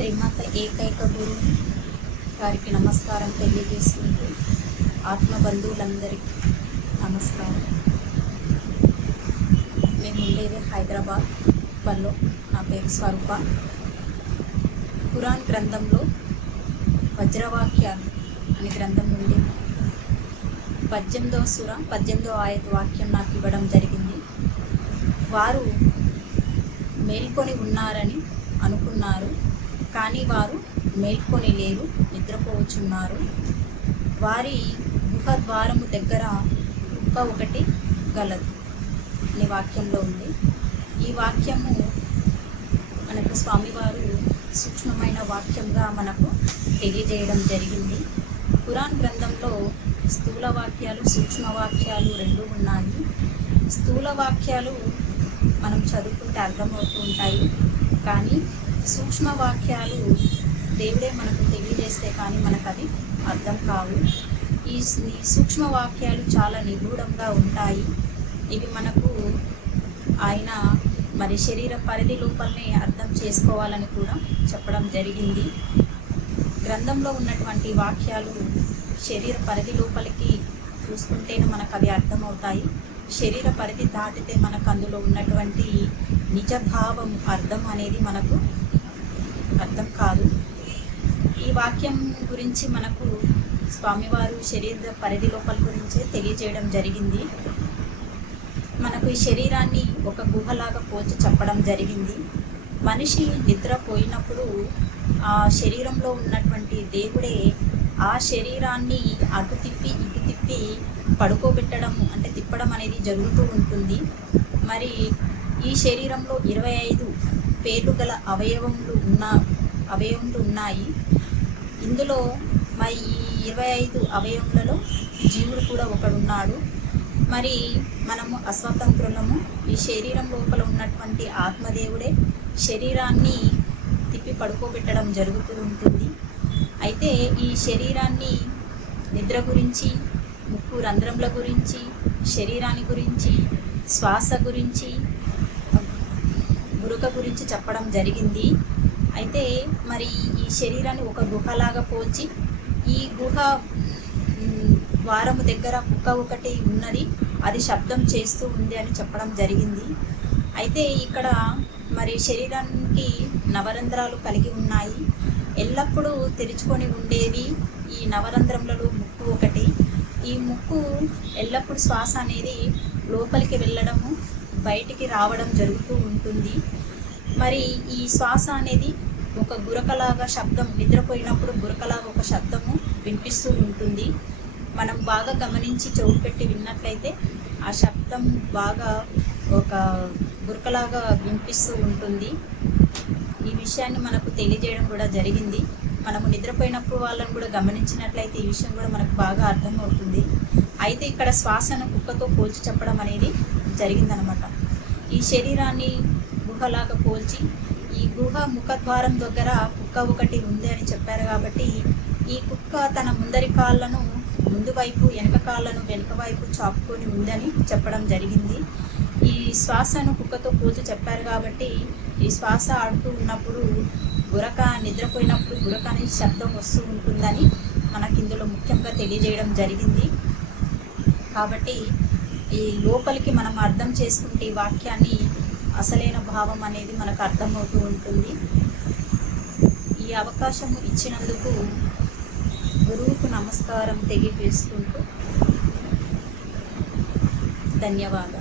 శ్రీమాత ఏకైక గురు గారికి నమస్కారం తెలియజేసుకుంటూ ఆత్మబంధువులందరికీ నమస్కారం. మేము ఉండేది హైదరాబాద్ పల్లో. నా పేరు స్వరూప. ఖురాన్ గ్రంథంలో వజ్రవాక్యాలు అనే గ్రంథం నుండి 18వ సూర 18వ ఆయత వాక్యం నాకు ఇవ్వడం జరిగింది. వారు మేల్కొని ఉన్నారని అనుకున్నారు, కానీ వారు మేల్కొని లేరు, నిద్రపోవచ్చున్నారు. వారి గుహ ద్వారము దగ్గర కుక్క ఒకటి గలదు అనే వాక్యంలో ఉంది. ఈ వాక్యము మనకు స్వామివారు సూక్ష్మమైన వాక్యంగా మనకు తెలియజేయడం జరిగింది. ఖురాన్ గ్రంథంలో స్థూల వాక్యాలు, సూక్ష్మ వాక్యాలు రెండు ఉన్నాయి. స్థూల వాక్యాలు మనం చదువుకుంటే అర్థమవుతూ ఉంటాయి, కానీ సూక్ష్మ వాక్యాలు దేవుడే మనకు తెలియజేస్తే కానీ మనకు అది అర్థం కావు. ఈ సూక్ష్మ వాక్యాలు చాలా నిగూఢంగా ఉంటాయి. ఇవి మనకు ఆయన మరి శరీర పరిధి లోపలనే అర్థం చేసుకోవాలని కూడా చెప్పడం జరిగింది. గ్రంథంలో ఉన్నటువంటి వాక్యాలు శరీర పరిధి లోపలికి చూసుకుంటేనే మనకు అవి అర్థమవుతాయి. శరీర పరిధి దాటితే మనకు అందులో ఉన్నటువంటి నిజభావం అర్థం అనేది మనకు అర్థం కాదు. ఈ వాక్యం గురించి మనకు స్వామివారు శరీర పరిధి లోపల గురించే తెలియజేయడం జరిగింది. మనకు ఈ శరీరాన్ని ఒక గుహలాగా పోల్చి చెప్పడం జరిగింది. మనిషి నిద్రపోయినప్పుడు ఆ శరీరంలో ఉన్నటువంటి దేవుడే ఆ శరీరాన్ని అటు తిప్పి ఇటు తిప్పి పడుకోబెట్టడం అంటే తిప్పడం అనేది జరుగుతూ ఉంటుంది. మరి ఈ శరీరంలో 25 పేర్లు గల అవయవములు ఉన్నాయి. ఇందులో మరి ఈ 25 అవయవములలో జీవుడు కూడా ఒకడున్నాడు. మరి మనము అస్వతంత్రులము. ఈ శరీరం లోపల ఉన్నటువంటి ఆత్మదేవుడే శరీరాన్ని తిప్పి పడుకోబెట్టడం జరుగుతూ ఉంటుంది. అయితే ఈ శరీరాన్ని నిద్ర గురించి, ముక్కు రంధ్రముల గురించి, శరీరాన్ని గురించి, శ్వాస గురించి, గురక గురించి చెప్పడం జరిగింది. అయితే మరి ఈ శరీరాన్ని ఒక గుహలాగా పోల్చి ఈ గుహ ద్వారము దగ్గర కుక్క ఒకటి ఉన్నది, అది శబ్దం చేస్తూ ఉంది అని చెప్పడం జరిగింది. అయితే ఇక్కడ మరి శరీరానికి నవరంధ్రాలు కలిగి ఉన్నాయి. ఎల్లప్పుడూ తెరుచుకొని ఉండేవి ఈ నవరంధ్రములలో ముక్కు ఒకటి. ఈ ముక్కు ఎల్లప్పుడూ శ్వాస అనేది లోపలికి వెళ్ళడము, బయటికి రావడం జరుగుతూ ఉంటుంది. మరి ఈ శ్వాస అనేది ఒక గురకలాగా శబ్దం, నిద్రపోయినప్పుడు గురకలాగా ఒక శబ్దము వినిపిస్తూ ఉంటుంది. మనం బాగా గమనించి చెవులు పెట్టి విన్నట్లయితే ఆ శబ్దం బాగా ఒక గురకలాగా వినిపిస్తూ ఉంటుంది. ఈ విషయాన్ని మనకు తెలియజేయడం కూడా జరిగింది. మనము నిద్రపోయినప్పుడు వాళ్ళని కూడా గమనించినట్లయితే ఈ విషయం కూడా మనకు బాగా అర్థమవుతుంది. అయితే ఇక్కడ శ్వాసను కుక్కతో పోల్చి చెప్పడం అనేది జరిగిందనమాట. ఈ శరీరాన్ని గుహలాగా పోల్చి ఈ గుహ ముఖద్వారం దగ్గర కుక్క ఒకటి ఉంది అని చెప్పారు. కాబట్టి ఈ కుక్క తన ముందరి కాళ్ళను ముందు వైపు, వెనక కాళ్ళను వెనక వైపు చాపుకొని ఉందని చెప్పడం జరిగింది. ఈ శ్వాసను కుక్కతో పోల్చి చెప్పారు కాబట్టి ఈ శ్వాస ఆడుతూ ఉన్నప్పుడు గురక, నిద్రపోయినప్పుడు గురక అనే శబ్దం వస్తూ ఉంటుందని మనకి ఇందులో ముఖ్యంగా తెలియజేయడం జరిగింది. కాబట్టి ఈ లోపలికి మనం అర్థం చేసుకుంటే ఈ వాక్యాన్ని అసలైన భావం అనేది మనకు అర్థమవుతూ ఉంటుంది. ఈ అవకాశం ఇచ్చినందుకు గురువుకు నమస్కారం తెలియజేసుకుంటూ ధన్యవాదాలు.